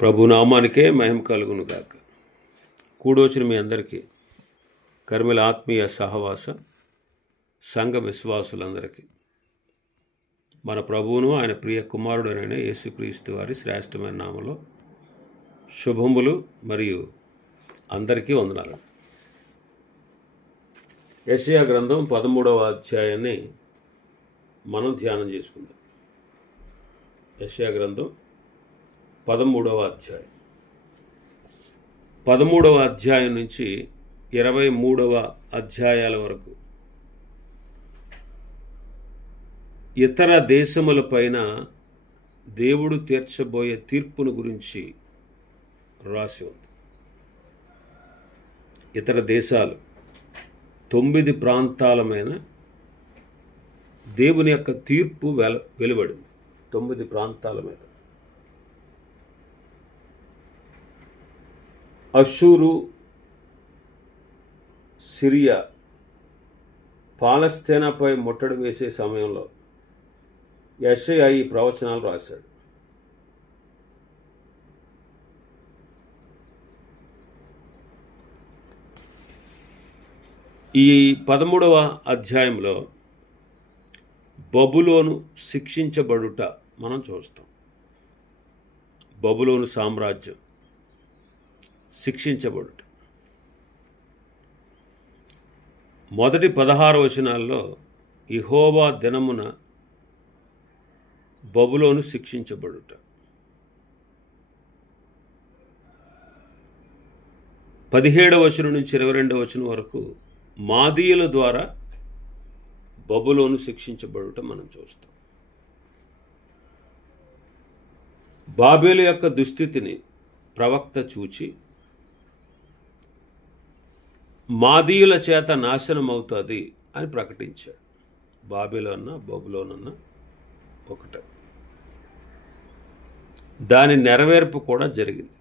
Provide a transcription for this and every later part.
ప్రభునామానికే మహిమ కలుగును గాక. కూడొచ్చిన మీ అందరికీ కర్మల ఆత్మీయ సహవాస సంఘ విశ్వాసులందరికీ మన ప్రభువును ఆయన ప్రియ కుమారుడైన యేసుక్రీస్తు వారి శ్రేష్టమైన నామములో శుభములు మరియు అందరికీ వందనాలు. యెషయా గ్రంథం 13వ అధ్యాయాన్ని మనం ధ్యానం చేసుకుందాం. యెషయా గ్రంథం 13వ అధ్యాయం 13వ అధ్యాయం నుంచి 23వ అధ్యాయాల వరకు ఇతర దేశములపైన దేవుడు తీర్చబోయే తీర్పును గురించి రాసి ఉంది. ఇతర దేశాలు 9 ప్రాంతాల మీద దేవుని యొక్క తీర్పు వెలువడింది. 9 ప్రాంతాల మీద అషూరు, సిరియా పాలస్తీనాపై ముట్టడి వేసే సమయంలో యెషయా ఈ ప్రవచనాలు రాశాడు. ఈ 13వ అధ్యాయంలో బబులోను శిక్షించబడుట మనం చూస్తాం. బబులోను సామ్రాజ్యం శిక్షించబడుట. మొదటి 16 వచనాల్లో యెహోవా దినమున బబులోను శిక్షించబడుట. 17వ వచనం నుంచి 22వ వచనం వరకు మాదీయుల ద్వారా బబులోను శిక్షించబడుట మనం చూస్తాం. బాబేలు యొక్క దుస్థితిని ప్రవక్త చూచి మాదీయుల చేత నాశనం అవుతుంది అని ప్రకటించాడు. బాబేలోన్న బబులోనన్న ఒకటే. దాని నెరవేర్పు కూడా జరిగింది.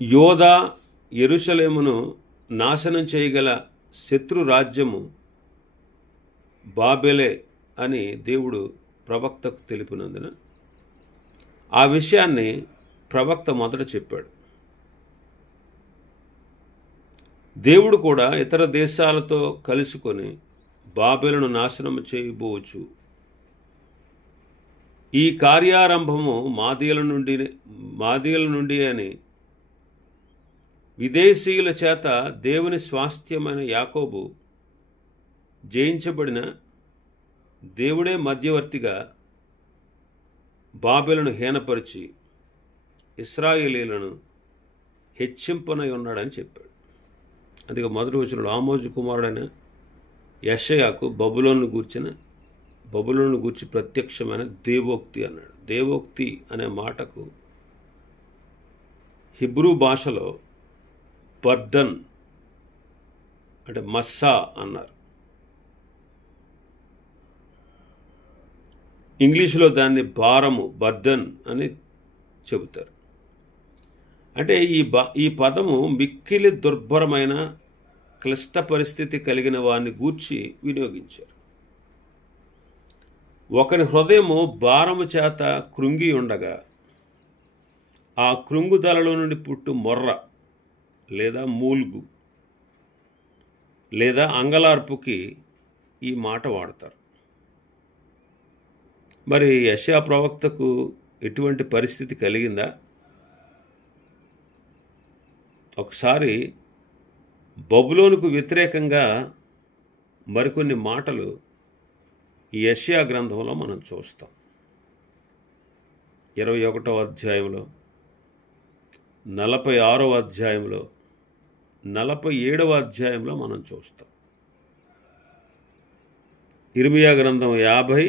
యోధా యెరూషలేమును నాశనం చేయగల శత్రు రాజ్యము బాబెలే అని దేవుడు ప్రవక్తకు తెలిపినందున ఆ విషయాన్ని ప్రవక్త మొదట చెప్పాడు. దేవుడు కూడా ఇతర దేశాలతో కలుసుకొని బాబెలను నాశనం చేయబోవచ్చు. ఈ కార్యారంభము మాదీయుల నుండి అని విదేశీయుల చేత దేవుని స్వాస్థ్యమైన యాకోబు జయించబడిన దేవుడే మధ్యవర్తిగా బాబెలను హీనపరిచి ఇశ్రాయేలీలను హెచ్చింపనై ఉన్నాడని చెప్పాడు. అందుకే మొదటి వచనంలో ఆమోజు కుమారుడైన యెషయాకు బబులోను గూర్చి ప్రత్యక్షమైన దేవోక్తి అన్నాడు. దేవోక్తి అనే మాటకు హిబ్రూ భాషలో బర్డన్ అంటే మస్సా అన్నారు. ఇంగ్లీషులో దాన్ని భారము బర్డన్ అని చెబుతారు. అంటే ఈ పదము మిక్కిలి దుర్భరమైన క్లిష్ట పరిస్థితి కలిగిన వారిని గూర్చి వినియోగించారు. ఒకని హృదయము భారము చేత కృంగి ఉండగా ఆ కృంగుదలలో నుండి పుట్టు మొర్ర లేదా మూల్గు లేదా అంగలార్పుకి ఈ మాట వాడతారు. మరి యెషయా ప్రవక్తకు ఎటువంటి పరిస్థితి కలిగిందా? ఒకసారి బబులోనుకు వ్యతిరేకంగా మరికొన్ని మాటలు ఈ యెషయా గ్రంథంలో మనం చూస్తాం. 21వ అధ్యాయంలో, 46వ అధ్యాయంలో, 47వ అధ్యాయంలో మనం చూస్తాం. ఇర్మియా గ్రంథం 50,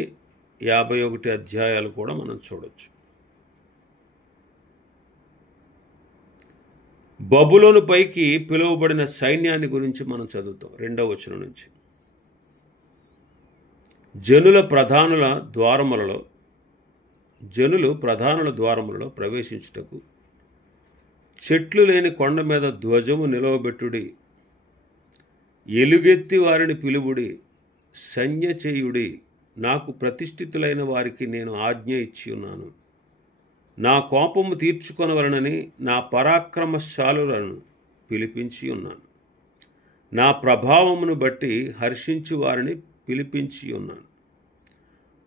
51 అధ్యాయాలు కూడా మనం చూడొచ్చు. బబులోను పైకి పిలువబడిన సైన్యాన్ని గురించి మనం చదువుతాం 2వ వచనం నుంచి. జనులు ప్రధానుల ద్వారములలో ప్రవేశించుటకు చెట్లు లేని కొండ మీద ధ్వజము నిలవబెట్టుడి, ఎలుగెత్తి వారిని పిలువుడి, సంజ్ఞ చేయుడి నాకు ప్రతిష్ఠితులైన వారికి నేను ఆజ్ఞ ఇచ్చి ఉన్నాను. నా కోపము తీర్చుకొనవలనని నా పరాక్రమశాలులను పిలిపించి ఉన్నాను. నా ప్రభావమును బట్టి హర్షించు వారిని పిలిపించి ఉన్నాను.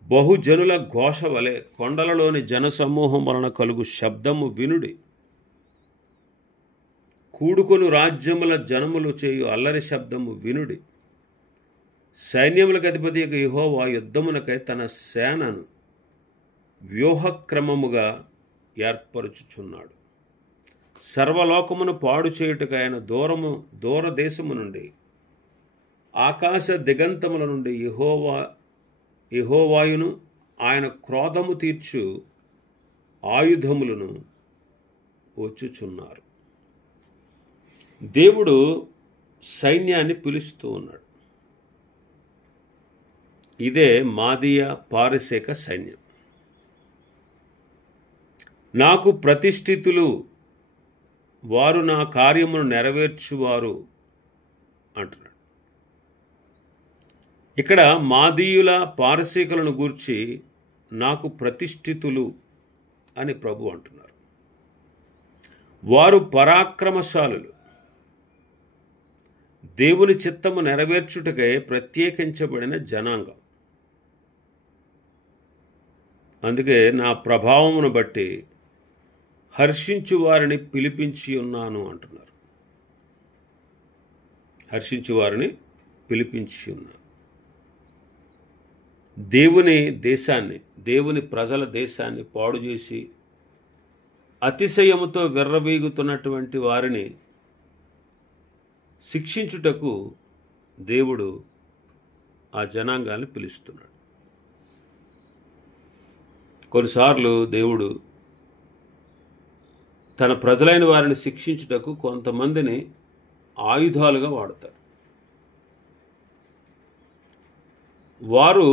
బహుజనుల ఘోష వలె కొండలలోని జనసమూహం వలన కలుగు శబ్దము వినుడి. కూడుకొను రాజ్యముల జనములు చేయు అల్లరి శబ్దము వినుడి. సైన్యములకు అధిపతి యెహోవా యుద్ధమునకై తన సేనను వ్యూహక్రమముగా ఏర్పరచుచున్నాడు. సర్వలోకమును పాడు చేయుటకు ఆయన దూరదేశము నుండి ఆకాశ దిగంతముల నుండి యెహోవాయును ఆయన క్రోధము తీర్చు ఆయుధములను వచ్చుచున్నారు. దేవుడు సైన్యాన్ని పిలుస్తూ ఉన్నాడు. ఇదే మాదీయ పారసీక సైన్యం. నాకు ప్రతిష్ఠితులు, వారు నా కార్యమును నెరవేర్చువారు అంటున్నాడు. ఇక్కడ మాదీయుల పారసీకులను గూర్చి నాకు ప్రతిష్ఠితులు అని ప్రభు అంటున్నారు. వారు పరాక్రమశాలులు, దేవుని చిత్తము నెరవేర్చుటకై ప్రత్యేకించబడిన జనాంగం. అందుకే నా ప్రభావమును బట్టి హర్షించు వారిని పిలిపించి ఉన్నాను అంటున్నారు. హర్షించు వారిని పిలిపించి ఉన్నాను. దేవుని దేశాన్ని, దేవుని ప్రజల దేశాన్ని పాడు చేసి అతిశయముతో విర్రవీగుతున్నటువంటి వారిని శిక్షించుటకు దేవుడు ఆ జనాంగాన్ని పిలుస్తున్నాడు. కొన్నిసార్లు దేవుడు తన ప్రజలైన వారిని శిక్షించుటకు కొంతమందిని ఆయుధాలుగా వాడతారు. వారు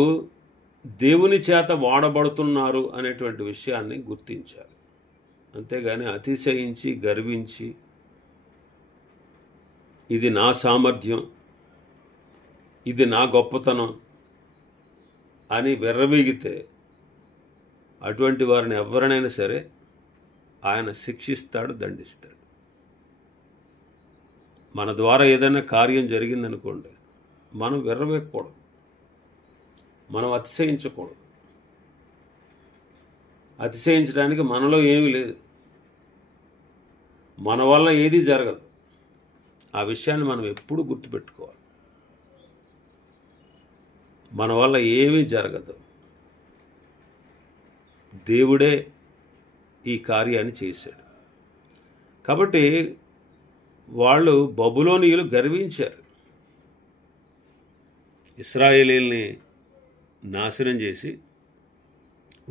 దేవుని చేత వాడబడుతున్నారు అనేటువంటి విషయాన్ని గుర్తించాలి. అంతేగాని అతిశయించి గర్వించి ఇది నా సామర్థ్యం, ఇది నా గొప్పతనం అని విర్రవీగితే అటువంటి వారిని ఎవరినైనా సరే ఆయన శిక్షిస్తాడు, దండిస్తాడు. మన ద్వారా ఏదైనా కార్యం జరిగిందనుకోండి, మనం విర్రవేయకూడదు, మనం అతిశయించకూడదు. అతిశయించడానికి మనలో ఏమీ లేదు, మన వల్ల ఏదీ జరగదు. ఆ విషయాన్ని మనం ఎప్పుడూ గుర్తుపెట్టుకోవాలి. మన వల్ల ఏమీ జరగదు, దేవుడే ఈ కార్యాన్ని చేశాడు. కాబట్టి వాళ్ళు బబులోనీయులు గర్వించారు, ఇశ్రాయేలీల్ని నాశనం చేసి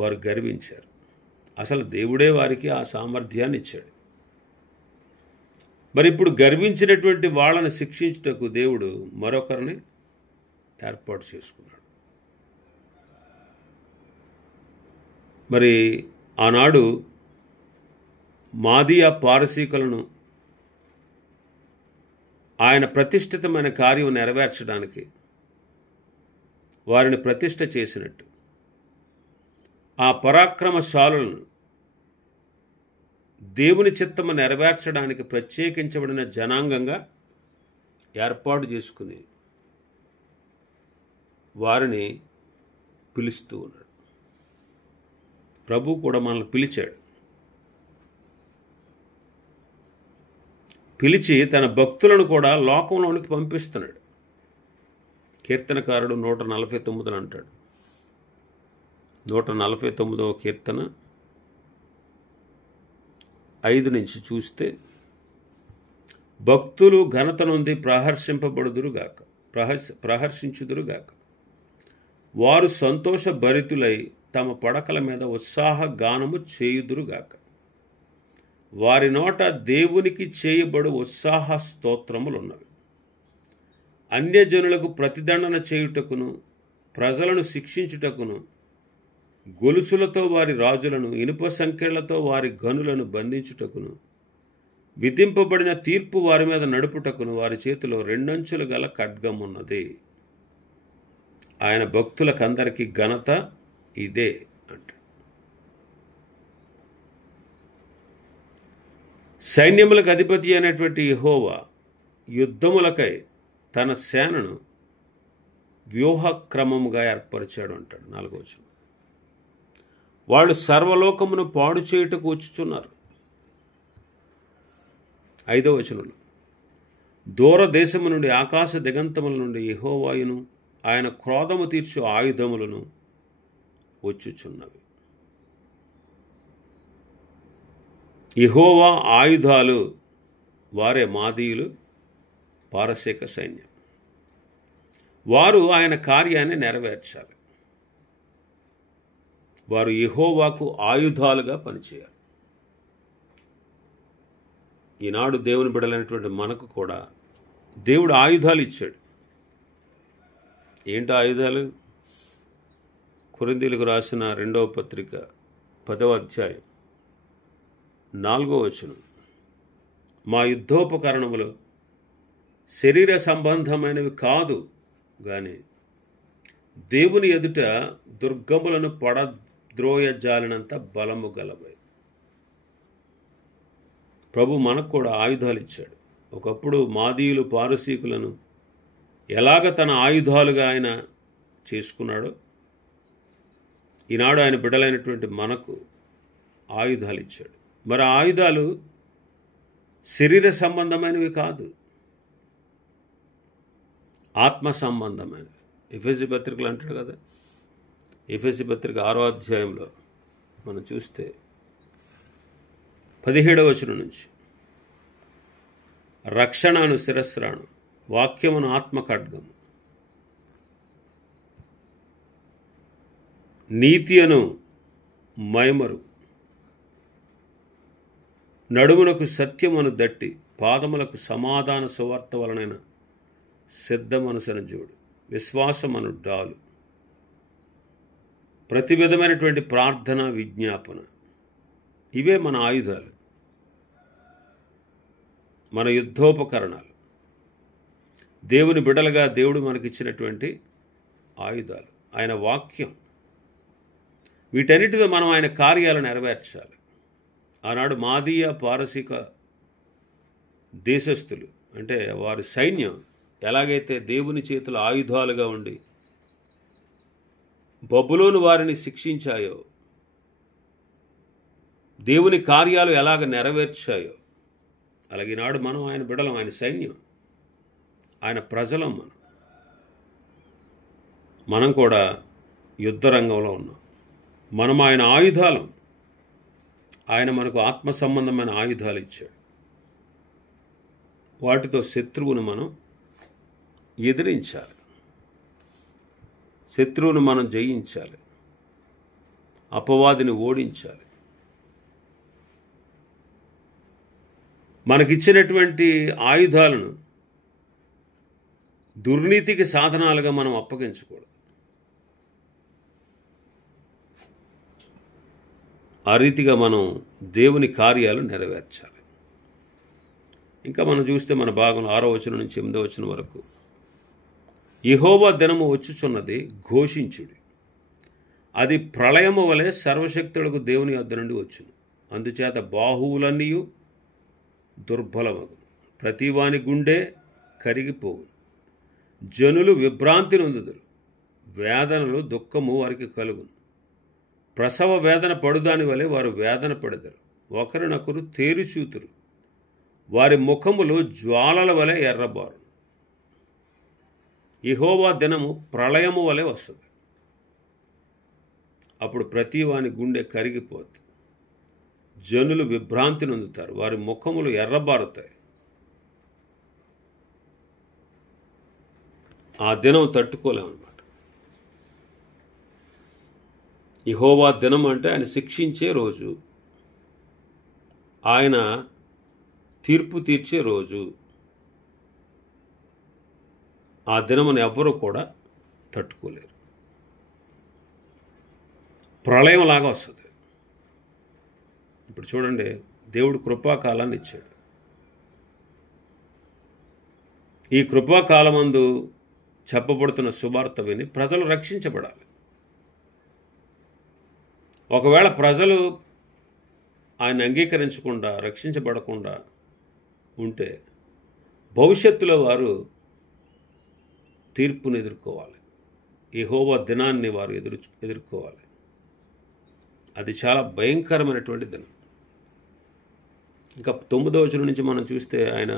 వారు గర్వించారు. అసలు దేవుడే వారికి ఆ సామర్థ్యాన్ని ఇచ్చాడు. మరి ఇప్పుడు గర్వించినటువంటి వాళ్ళని శిక్షించుటకు దేవుడు మరొకరిని ఏర్పాటు చేసుకున్నాడు. మరి ఆనాడు మాదీయ పారసీకులను ఆయన ప్రతిష్ఠితమైన కార్యం నెరవేర్చడానికి వారిని ప్రతిష్ఠ చేసినట్టు ఆ పరాక్రమశాలులను దేవుని చిత్తము నెరవేర్చడానికి ప్రత్యేకించబడిన జనాంగంగా ఏర్పాటు చేసుకుని వారిని పిలుస్తూ ఉన్నాడు. ప్రభు కూడా మనల్ని పిలిచాడు. పిలిచి తన భక్తులను కూడా లోకంలోనికి పంపిస్తున్నాడు. కీర్తనకారుడు 149 అంటాడు. 149వ కీర్తన 5 నుంచి చూస్తే, భక్తులు ఘనత నొంది ప్రహర్షించుదురుగాక. వారు సంతోష భరితులై తమ పడకల మీద ఉత్సాహ గానము చేయుదురుగాక. వారి నోట దేవునికి చేయబడు ఉత్సాహ స్తోత్రములున్నవి. అన్యజనులకు ప్రతిదండన చేయుటకును, ప్రజలను శిక్షించుటకును, గొలుసులతో వారి రాజులను, ఇనుప సంకెళ్లతో వారి గనులను బంధించుటకును, విధింపబడిన తీర్పు వారి మీద నడుపుటకును వారి చేతిలో రెండంచులు గల ఖడ్గమున్నది. ఆయన భక్తులకందరికీ ఘనత ఇదే అంట. సైన్యములకు అధిపతి అయినటువంటి యెహోవా యుద్ధములకై తన సేనను వ్యూహక్రమముగా ఏర్పరిచాడు అంటాడు 4వ వచనం. వాళ్ళు సర్వలోకమును పాడు చేయుటకు వచ్చుచున్నారు. 5వ వచనంలో దూరదేశము నుండి ఆకాశ దిగంతముల నుండి యెహోవాయును ఆయన క్రోధము తీర్చు ఆయుధములను వచ్చుచున్నవి. యెహోవా ఆయుధాలు వారే మాదీయులు, పారసీక సైన్యం. వారు ఆయన కార్యాన్ని నెరవేర్చాలి. వారు యెహోవాకు ఆయుధాలుగా పనిచేయాలి. ఈనాడు దేవుని బిడ్డలైనటువంటి మనకు కూడా దేవుడు ఆయుధాలు ఇచ్చాడు. ఏంటి ఆయుధాలు? కొరింథీయులకు రాసిన 2వ పత్రిక 10వ అధ్యాయం 4వ వచనం. మా యుద్ధోపకరణములు శరీర సంబంధమైనవి కాదు గాని దేవుని ఎదుట దుర్గములను పడద్రోయజాలినంత బలము గలవై. ప్రభు మనకు కూడా ఆయుధాలు ఇచ్చాడు. ఒకప్పుడు మాదీయులు, పారసీకులను ఎలాగ తన ఆయుధాలుగా ఆయన చేసుకున్నాడో ఈనాడు ఆయన బిడ్డలైనటువంటి మనకు ఆయుధాలు ఇచ్చాడు. మరి ఆ ఆయుధాలు శరీర సంబంధమైనవి కాదు, ఆత్మ సంబంధమైనవి. ఎఫెసీ పత్రికలు అంటాడు కదా, ఎఫెసీ పత్రిక 6వ అధ్యాయంలో మనం చూస్తే 17వ వచనం నుంచి రక్షణను శిరస్రాణం, వాక్యమును ఆత్మ ఖడ్గము, నీతియను మైమరు, నడుమునకు సత్యమును దట్టి, పాదములకు సమాధాన సువార్త వలనైన సిద్ధమనసను జోడు, విశ్వాసమను డాలు, ప్రతి విధమైనటువంటి ప్రార్థన విజ్ఞాపన. ఇవే మన ఆయుధాలు, మన యుద్ధోపకరణాలు, దేవుని బిడలుగా దేవుడు మనకిచ్చినటువంటి ఆయుధాలు, ఆయన వాక్యం. వీటన్నిటితో మనం ఆయన కార్యాలను నెరవేర్చాలి. ఆనాడు మాదీయ, పారసీక దేశస్థులు అంటే వారి సైన్యం ఎలాగైతే దేవుని చేతుల ఆయుధాలుగా ఉండి బబులోను వారిని శిక్షించాయో, దేవుని కార్యాలు ఎలాగ నెరవేర్చాయో, అలాగే నాడు మనం ఆయన బిడలం, ఆయన సైన్యం, ఆయన ప్రజలం. మనం కూడా యుద్ధ రంగంలో ఉన్నాం. మనం ఆయన ఆయుధాలం. ఆయన మనకు ఆత్మ సంబంధమైన ఆయుధాలు ఇచ్చాడు. వాటితో శత్రువును మనం ఎదిరించాలి, శత్రువును మనం జయించాలి, అపవాదిని ఓడించాలి. మనకిచ్చినటువంటి ఆయుధాలను దుర్నీతికి సాధనాలుగా మనం అప్పగించకూడదు. ఆ రీతిగా మనం దేవుని కార్యాలు నెరవేర్చాలి. ఇంకా మనం చూస్తే మన భాగంలో 6వ వచనం నుంచి 8వ వచనం వరకు, యెహోవా దినము వచ్చుచున్నది, ఘోషించుడి, అది ప్రళయము వలె సర్వశక్తులకు దేవుని యొద్ద నుండి వచ్చును. అందుచేత బాహువులన్నీ దుర్బలమగును, ప్రతివాని గుండె కరిగిపోవును, జనులు విభ్రాంతి నొందుదురు, వేదనలు దుఃఖము వారికి కలుగును, ప్రసవ వేదన పడుదాని వలె వారు వేదన పడెదరు, ఒకరినొకరు తేరుచూతురు, వారి ముఖములు జ్వాలల వలె ఎర్రబారును. యెహోవా దినము ప్రళయము వలె వస్తుంది. అప్పుడు ప్రతి వాని గుండె కరిగిపోతుంది, జనులు విభ్రాంతి నొందుతారు, వారి ముఖములు ఎర్రబారుతాయి. ఆ దినం తట్టుకోలేమన్నమాట. యెహోవా దినం అంటే ఆయన శిక్షించే రోజు, ఆయన తీర్పు తీర్చే రోజు. ఆ దినమును ఎవ్వరూ కూడా తట్టుకోలేరు. ప్రళయంలాగా వస్తుంది. ఇప్పుడు చూడండి, దేవుడు కృపాకాలాన్ని ఇచ్చాడు. ఈ కృపాకాలమందు చెప్పబడుతున్న సువార్త విని ప్రజలు రక్షించబడాలి. ఒకవేళ ప్రజలు ఆయన అంగీకరించకుండా రక్షించబడకుండా ఉంటే భవిష్యత్తులో వారు తీర్పును ఎదుర్కోవాలి. యెహోవా దినాన్ని వారు ఎదుర్కోవాలి. అది చాలా భయంకరమైనటువంటి దినం. ఇంకా 9వ వచనం నుంచి మనం చూస్తే ఆయన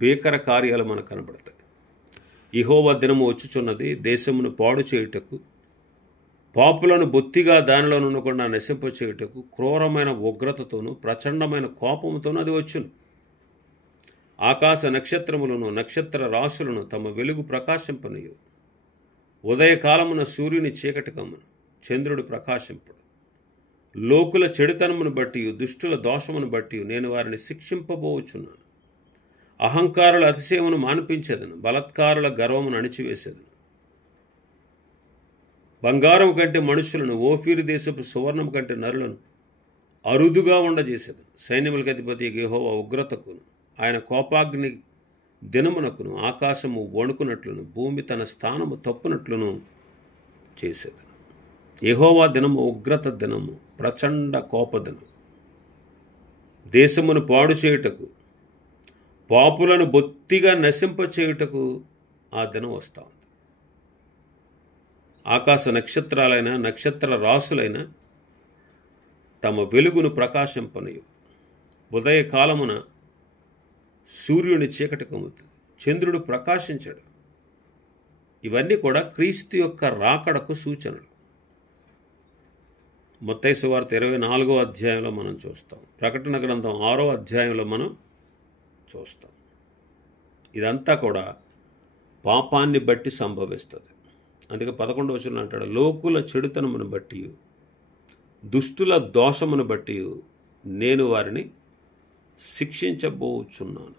భీకర కార్యాలు మనకు కనబడతాయి. యెహోవా దినము వచ్చుచున్నది, దేశమును పాడు చేయుటకు, పాపులను బొత్తిగా దానిలో ఉండకుండా నశింపచేయుటకు, క్రూరమైన ఉగ్రతతోనూ ప్రచండమైన కోపముతోనూ అది వచ్చును. ఆకాశ నక్షత్రములను నక్షత్ర రాశులను తమ వెలుగు ప్రకాశింపనీయు. ఉదయకాలమున సూర్యుని చీకటి కమ్మును, చంద్రుడు ప్రకాశింపుడు. లోకుల చెడుతనమును బట్టి దుష్టుల దోషమును బట్టి నేను వారిని శిక్షింపబోచున్నాను. అహంకారుల అతిశయమును మాన్పించేదను, బలత్కారుల గర్వమును అణిచివేసేదను. బంగారం కంటే మనుషులను, ఓఫీరు దేశపు సువర్ణం కంటే నరులను అరుదుగా ఉండజేసేదను. సైన్యములకు అధిపతి యెహోవా ఉగ్రతకును ఆయన కోపాగ్ని దినమునకును ఆకాశము వణుకునట్లును భూమి తన స్థానము తప్పునట్లును చేసేదను. యెహోవా దినము ఉగ్రత దినము, ప్రచండ కోపదినం. దేశమును పాడు చేయుటకు, పాపులను బొత్తిగా నశింపచేయుటకు ఆ దినం వస్తూ ఉంది. ఆకాశ నక్షత్రాలైన నక్షత్ర రాసులైన తమ వెలుగును ప్రకాశింపనీయు. ఉదయకాలమున సూర్యుని చీకటి కమ్ముతుంది, చంద్రుడు ప్రకాశించడు. ఇవన్నీ కూడా క్రీస్తు యొక్క రాకడకు సూచనలు. మత్తయి సువార్త 24వ అధ్యాయంలో మనం చూస్తాం. ప్రకటన గ్రంథం 6వ అధ్యాయంలో మనం చూస్తాం. ఇదంతా కూడా పాపాన్ని బట్టి సంభవిస్తుంది. అందుకే 11వ వచనం అంటాడు, లోకుల చెడుతనమును బట్టి దుష్టుల దోషమును బట్టి నేను వారిని శిక్షించబోచున్నాను.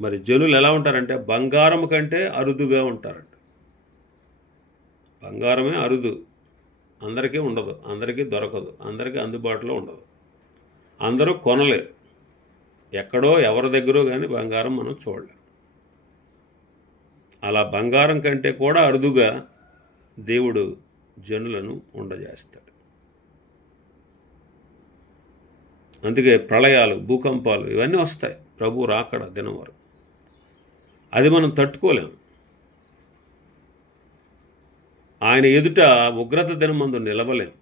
మరి జనులు ఎలా ఉంటారంటే బంగారం కంటే అరుదుగా ఉంటారంట. బంగారమే అరుదు, అందరికీ ఉండదు, అందరికీ దొరకదు, అందరికీ అందుబాటులో ఉండదు, అందరూ కొనలేరు. ఎక్కడో ఎవరి దగ్గర కానీ బంగారం మనం చూడలేం. అలా బంగారం కంటే కూడా అరుదుగా దేవుడు జనులను ఉండజేస్తాడు. అందుకే ప్రళయాలు, భూకంపాలు ఇవన్నీ వస్తాయి ప్రభు రాకడ దినం వరకు. అది మనం తట్టుకోలేం. ఆయన ఎదుట ఉగ్రత దినమందు నిలవలేం.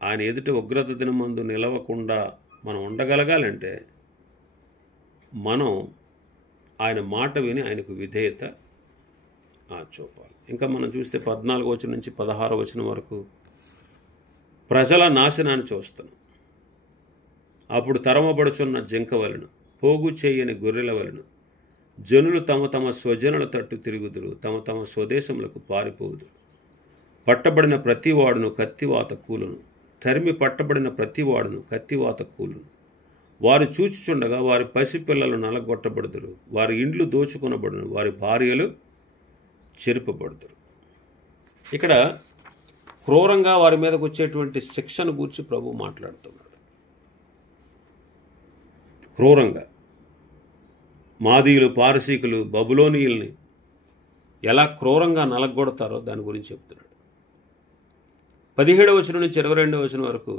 ఆయన ఎదుట ఉగ్రత దినమందు నిలవకుండా మనం ఉండగలగాలంటే మనం ఆయన మాట విని ఆయనకు విధేయత చూపాలి. ఇంకా మనం చూస్తే 14వ వచనం నుంచి 16వ వచనం వరకు ప్రజల నాశనాన్ని చూస్తున్నాం. అప్పుడు తరమబడుచున్న జింక వలెను, పోగు చేయని గొర్రెల వలెను జనులు తమ తమ స్వజనుల తట్టు తిరుగుదురు, తమ తమ స్వదేశములకు పారిపోదురు. పట్టబడిన ప్రతివాడును కత్తివాత కూలును, తరిమి పట్టబడిన ప్రతివాడును కత్తివాత కూలును. వారు చూచుచుండగా వారి పసిపిల్లలు నలగొట్టబడుదురు, వారి ఇండ్లు దోచుకొనబడును, వారి భార్యలు చెరుపబడుదురు. ఇక్కడ క్రూరంగా వారి మీదకు వచ్చేటువంటి శిక్షను గూర్చి ప్రభు మాట్లాడుతున్నాడు. క్రూరంగా మాదీయులు, పారసీకులు, బబులోనీయుల్ని ఎలా క్రూరంగా నలగొడతారో దాని గురించి చెప్తున్నాడు. 17వ వచనం నుంచి 22వ వచనం వరకు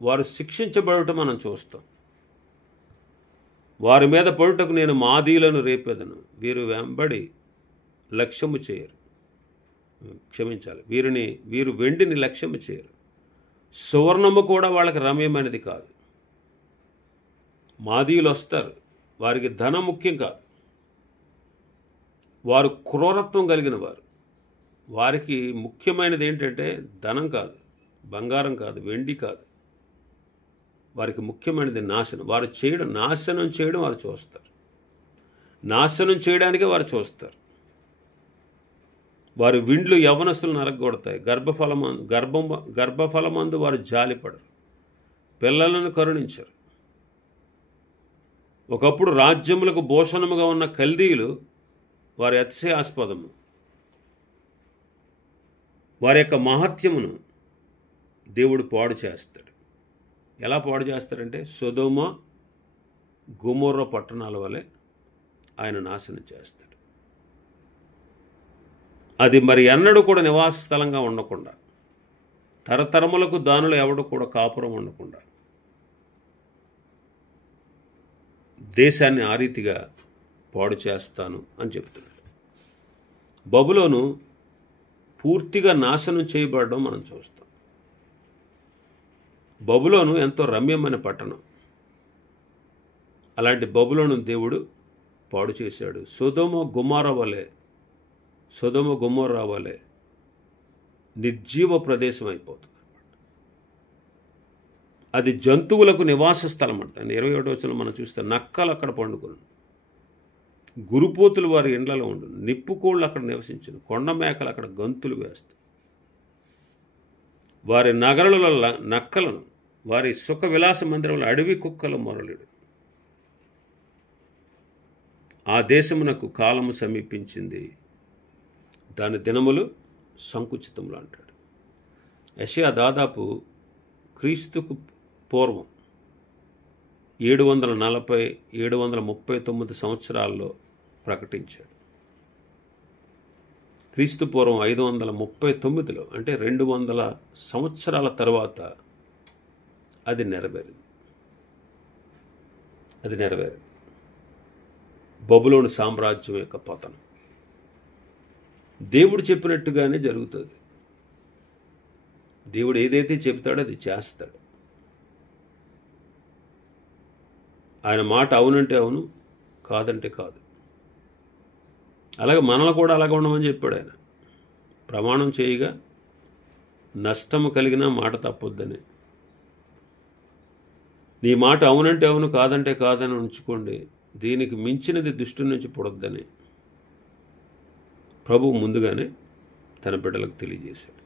వారు శిక్షించబడటం మనం చూస్తాం. వారి మీద పడుటకు నేను మాదీయులను రేపెదను, వీరు వెంబడి లక్ష్యము చేయరు. క్షమించాలి, వీరు వెండిని లక్ష్యము చేయరు, సువర్ణము కూడా వాళ్ళకి రమ్యమైనది కాదు. మాదీయులు వస్తారు, వారికి ధనం ముఖ్యం కాదు. వారు క్రూరత్వం కలిగిన వారు. వారికి ముఖ్యమైనది ఏంటంటే ధనం కాదు, బంగారం కాదు, వెండి కాదు. వారికి ముఖ్యమైనది నాశనం. నాశనం చేయడం వారు చూస్తారు. నాశనం చేయడానికే వారు చూస్తారు. వారి విండ్లు యవ్వనస్తులను నరగొడతాయి. గర్భఫలమందు వారు జాలిపడరు, పిల్లలను కరుణించరు. ఒకప్పుడు రాజ్యములకు భూషణముగా ఉన్న కల్దీయులు వారి అతిశయాస్పదము. వారి యొక్క మహత్యమును దేవుడు పాడు చేస్తాడు. ఎలా పాడు చేస్తాడంటే సొదొమ, గొమొర్రా పట్టణాల వలె ఆయన నాశనం చేస్తాడు. అది మరి ఎన్నడూ కూడా నివాస స్థలంగా ఉండకుండా, తరతరములకు దానిలో ఎవడు కూడా కాపురం ఉండకుండా దేశాన్ని ఆ రీతిగా పాడు చేస్తాను అని చెప్తున్నాడు. బబులోను పూర్తిగా నాశనం చేయబడడం మనం చూస్తాం. బబులోను ఎంతో రమ్యమైన పట్టణం. అలాంటి బబులోను దేవుడు పాడు చేశాడు. సొదొమ గొమొర్రా వలె నిర్జీవ ప్రదేశం అయిపోతుంది. అది జంతువులకు నివాస స్థలం అంటారు. 21వ వచనంలో మనం చూస్తే నక్కలు అక్కడ పండుకొని, గురుపోతులు వారి ఇండ్లలో ఉండు, నిప్పుకోళ్ళు అక్కడ నివసించును, కొండ మేకలు అక్కడ గంతులు వేస్తాయి. వారి నగరులలో నక్కలను, వారి సుఖ విలాస మందిరంలో అడవి కుక్కల మొరలిడు. ఆ దేశమునకు కాలము సమీపించింది, దాని దినములు సంకుచితములు అంటాడు. యెషయా దాదాపు క్రీస్తుకు పూర్వం 739 సంవత్సరాల్లో ప్రకటించాడు. క్రీస్తు పూర్వం 539లో, అంటే 200 సంవత్సరాల తర్వాత అది నెరవేరింది. బబులోను సామ్రాజ్యం యొక్క పతనం దేవుడు చెప్పినట్టుగానే జరుగుతుంది. దేవుడు ఏదైతే చెప్తాడో అది చేస్తాడు. ఆయన మాట అవునంటే అవును, కాదంటే కాదు. అలాగే మనల్ని కూడా అలాగే ఉండమని చెప్పాడు ఆయన. ప్రమాణం చేయగా నష్టము కలిగినా మాట తప్పొద్దని. నీ మాట అవునంటే అవును, కాదంటే కాదని ఉంచుకోండి, దీనికి మించినది దుష్టు నుంచి పుడొద్దని ప్రభువు ముందుగానే తన బిడ్డలకు తెలియజేశాడు.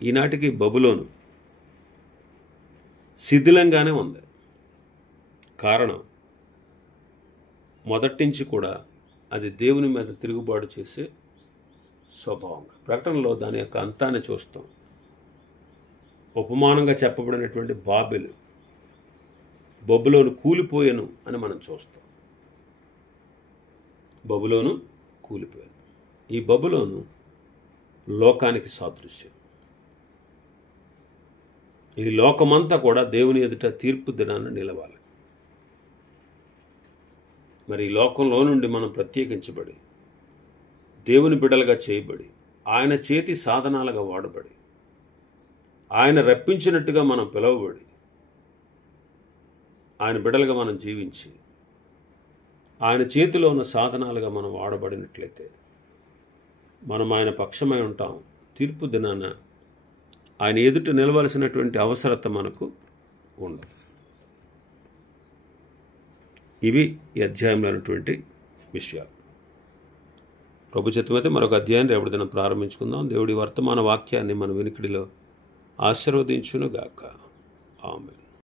ఈనాటికి బబులోను శిథిలంగానే ఉంది. కారణం, మొదటి నుంచి కూడా అది దేవుని మీద తిరుగుబాటు చేసే స్వభావంగా. ప్రకటనలో దాని యొక్క అంతాన్ని చూస్తాం. ఉపమానంగా చెప్పబడినటువంటి బబులోను కూలిపోయాను అని మనం చూస్తాం. బబులోను కూలిపోయాను. ఈ బబులోను లోకానికి సాదృశ్యం. ఈ లోకమంతా కూడా దేవుని ఎదుట తీర్పు దినాన్ని నిలవాలి. మరి ఈ లోకంలో నుండి మనం ప్రత్యేకించబడి, దేవుని బిడ్డలుగా చేయబడి, ఆయన చేతి సాధనాలుగా వాడబడి, ఆయన రప్పించినట్టుగా మనం పిలువబడి, ఆయన బిడ్డలుగా మనం జీవించి, ఆయన చేతిలో ఉన్న సాధనాలుగా మనం వాడబడినట్లయితే మనం ఆయన పక్షమై ఉంటాం. తీర్పు దినాన ఆయన ఎదుట నిలవలసినటువంటి అవసరత మనకు ఉండదు. ఇవి ఈ అధ్యాయంలో ఉన్నటువంటి విషయాలు. ప్రభు చిత్తమైతే మరొక అధ్యాయం రేపటి దినం ప్రారంభించుకుందాం. దేవుడి వర్తమాన వాక్యాన్ని మన వినికిడిలో ఆశీర్వదించునుగాక. ఆమేన్.